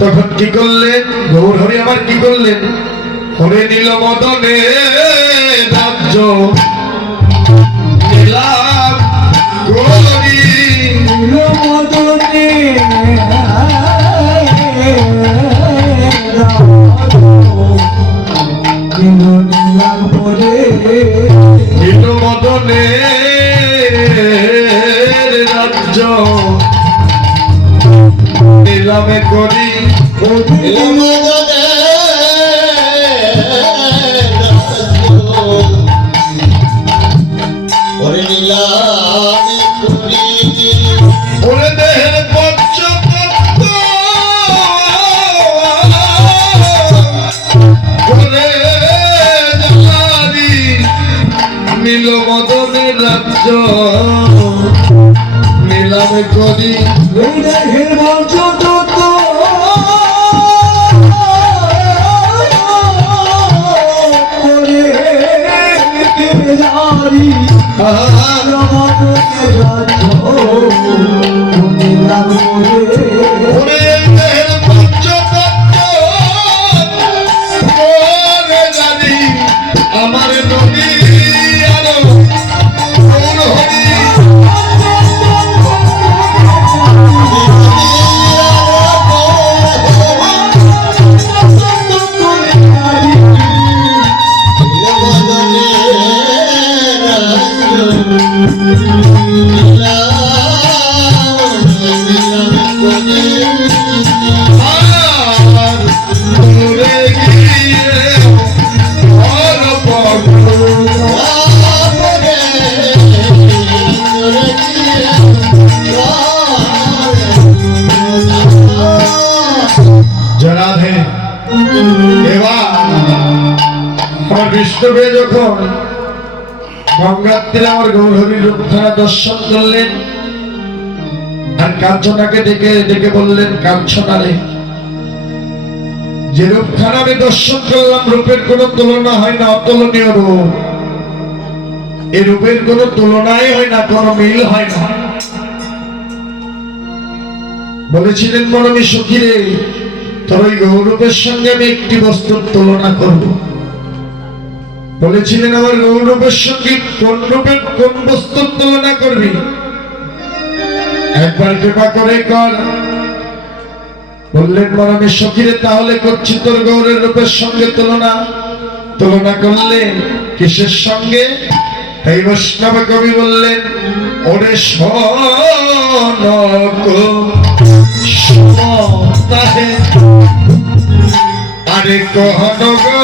তখন কি করলেন গৌর হরি আবার কি করলেন? হরে নীল মদনে রাজ্য নীলাম গৌরী নীল মদনে নীলাম পরে নীল মদনে রাজ্য নীলামে করি ওরে দেহের পঞ্চতত্ত্ব ওরে জানি নীল মদনের রাজ্য নীলামে করি দেহের পঞ্চতত্ত্ব করে জানি ওরে দেহের পঞ্চতত্ত্ব ওরে জানি আমার নদী আরো গৌর হরি বিষ্ণুবে যখন গঙ্গাত্রী আমার গৌরহরি রূপখানা দর্শন করলেন আর কাঞ্চনাকে ডেকে ডেকে বললেন, কাঞ্চনা রে, যে রূপখানা আমি দর্শন করলাম রূপের কোনো তুলনা হয় না, অতুলনীয় রূপ। এই রূপের কোনো তুলনাই হয় না, কোনো মিল হয় না। বলেছিলেন মনমি সখী রে, তোর ওই গৌরূপের সঙ্গে আমি একটি বস্তুর তুলনা করব। বলেছিলেন আমার গৌরূপের সঙ্গে কোন রূপের কোন বস্তুর তুলনা করবি? একবার কৃপা করে কর। বললেন মনমি সখী রে, তাহলে করছি তোর গৌরের রূপের সঙ্গে তুলনা। তুলনা করলেন কিসের সঙ্গে? তাই বৈষ্ণব কবি বললেন, ওরে শোনক তাহে আরে কহন গো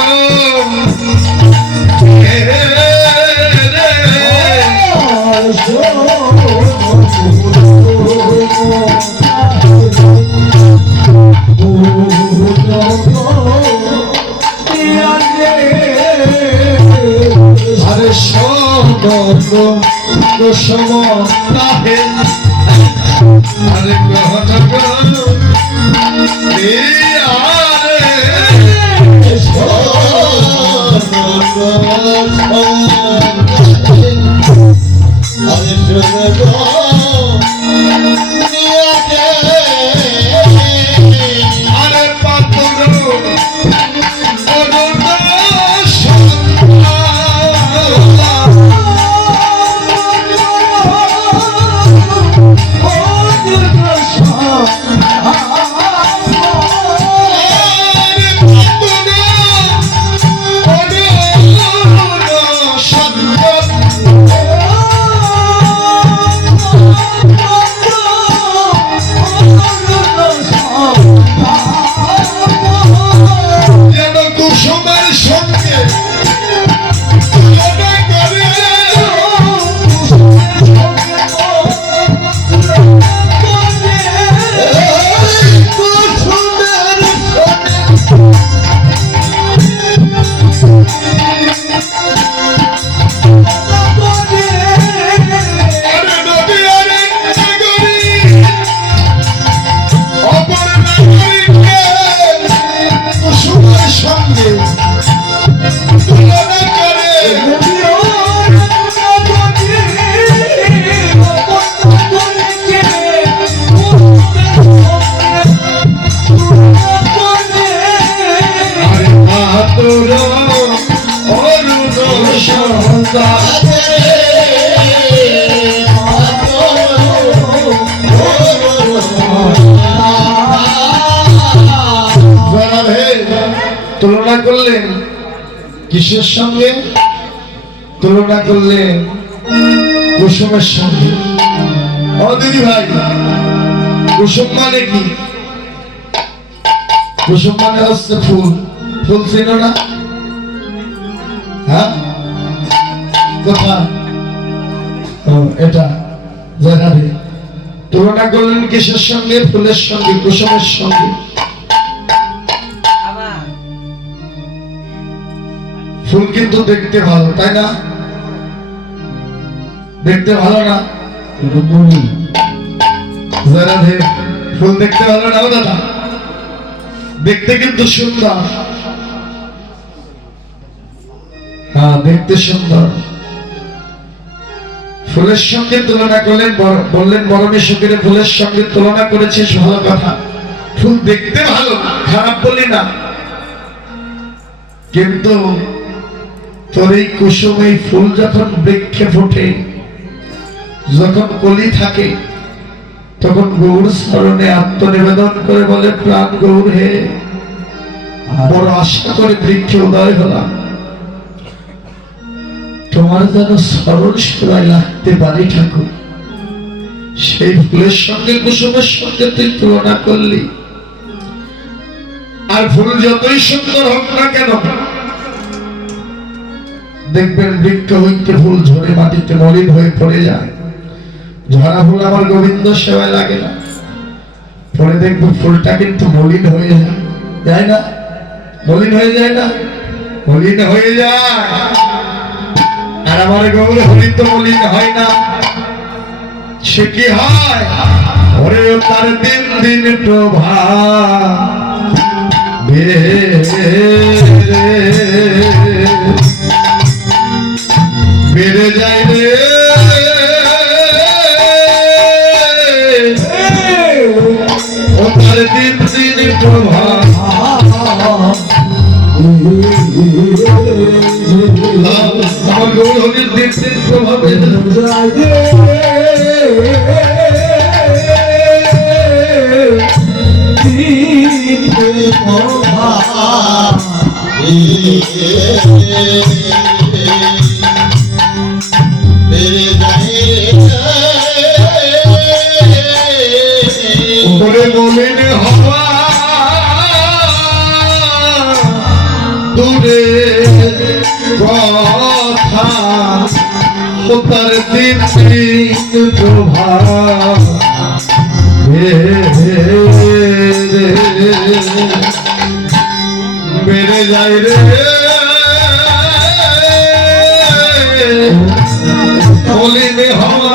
আরে শোনক কুসুম তাহে আরে কহন গো কিসের সঙ্গে তুলনা করলে? কুসুমের সঙ্গে। ও দিদি ভাই, কুসুম মানে কি? কুসুম মানে হচ্ছে ফুল। ফুল চিনো না? হ্যাঁ, কোথায়? ও এটা যেখানে তুলনা করলেন কিসের সঙ্গে? ফুলের সঙ্গে, কুসুমের সঙ্গে। ফুল কিন্তু দেখতে ভালো, তাই না? দেখতে ভালো না? রাধে, ফুল দেখতে ভালো না দাদা? দেখতে কিন্তু সুন্দর। হ্যাঁ, দেখতে সুন্দর। ফুলের সঙ্গে তুলনা করলেন, বললেন বরমে শোকের ফুলের সঙ্গে তুলনা করেছিস, ভালো কথা। ফুল দেখতে ভালো, খারাপ বলি না, কিন্তু তোর এই কুসুম, এই ফুল যখন বৃক্ষে ফোটে, যখন কলি থাকে, তখন গৌর স্মরণে আত্মনিবেদন করে বলে, প্রাণ গৌর হে, বড় আশা করে বৃক্ষে উদয় হলাম, তোমার যেন স্মরণ সেবায় লাগতে পারি ঠাকুর। সেই ফুলের সঙ্গে কুসুমের সঙ্গে তুই তুলনা করলি। আর ফুল যতই সুন্দর হোক না কেন, দেখবেন বৃক্ষ হইতে ফুল ঝরে মাটিতে মলিন হয়ে পড়ে যায়। ঝরা ফুল আমার গোবিন্দ সেবায় লাগে না, পরে দেখবো ফুলটা কিন্তু মলিন হয়ে যায়, যায় না? মলিন হয়ে যায় না? মলিন হয়ে যায়। আর আমার গৌর হরি তো মলিন হয় না। সে কি হয়? ওরে তার দিন দিন প্রভা বেড়ে যায় রে, ও তার দিন দিন প্রভা। আমার গৌর হরির দিন দিন প্রভাবে ওরে মলিন হওয়া দূরে কথা, ও তার দিন দিন প্রভাব বেড়ে যায় রে, মলিন হওয়া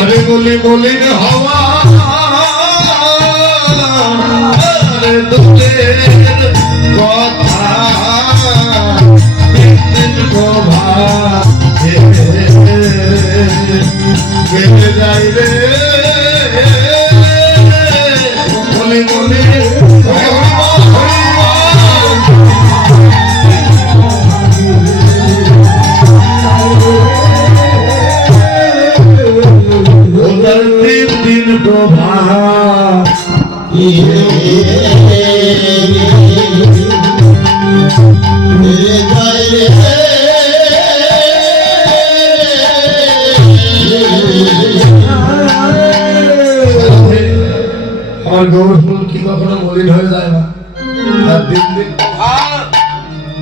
আরে বলি মলিন হওয়া দূরের কথা, বেড়ে যায় রে, মলি মলি দিন দিন প্রভা আমার গৌর ফুল কি কখনো মলিন হয়ে যায় না? তার দিন দিন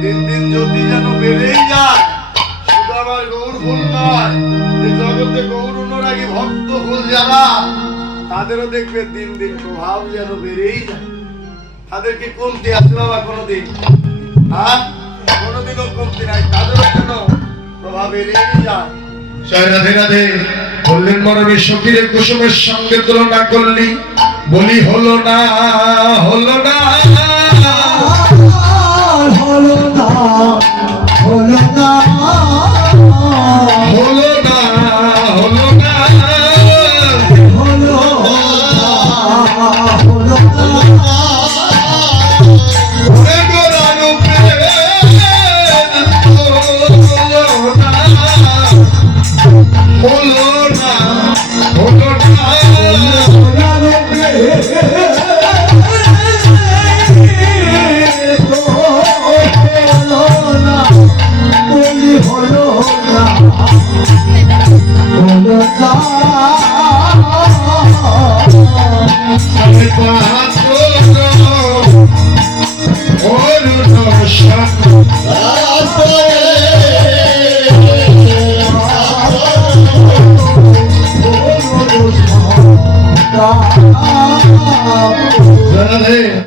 দিন দিন জ্যোতি যেন বেড়েই যায়। শুধু আমার গৌর ফুল নয়, এই জগতে গৌর অনুরাগী ভক্ত ফুল যারা, তাদেরও দেখবে দিন দিন প্রভাব যেন বেড়েই যায়। তাদেরকে কমতি আছে বাবা কোনোদিন? হ্যাঁ, কোনোদিনও কমতি নাই, তাদেরও যেন প্রভাব বেড়েই যায়। জয় রাধে রাধে। বললেন মরমে সখীরে কুসুমের সঙ্গে তুলনা করলি, বলি হলো না, হলো না, হলো না, হলো না, হলো না, হলো না, রাধা রাধে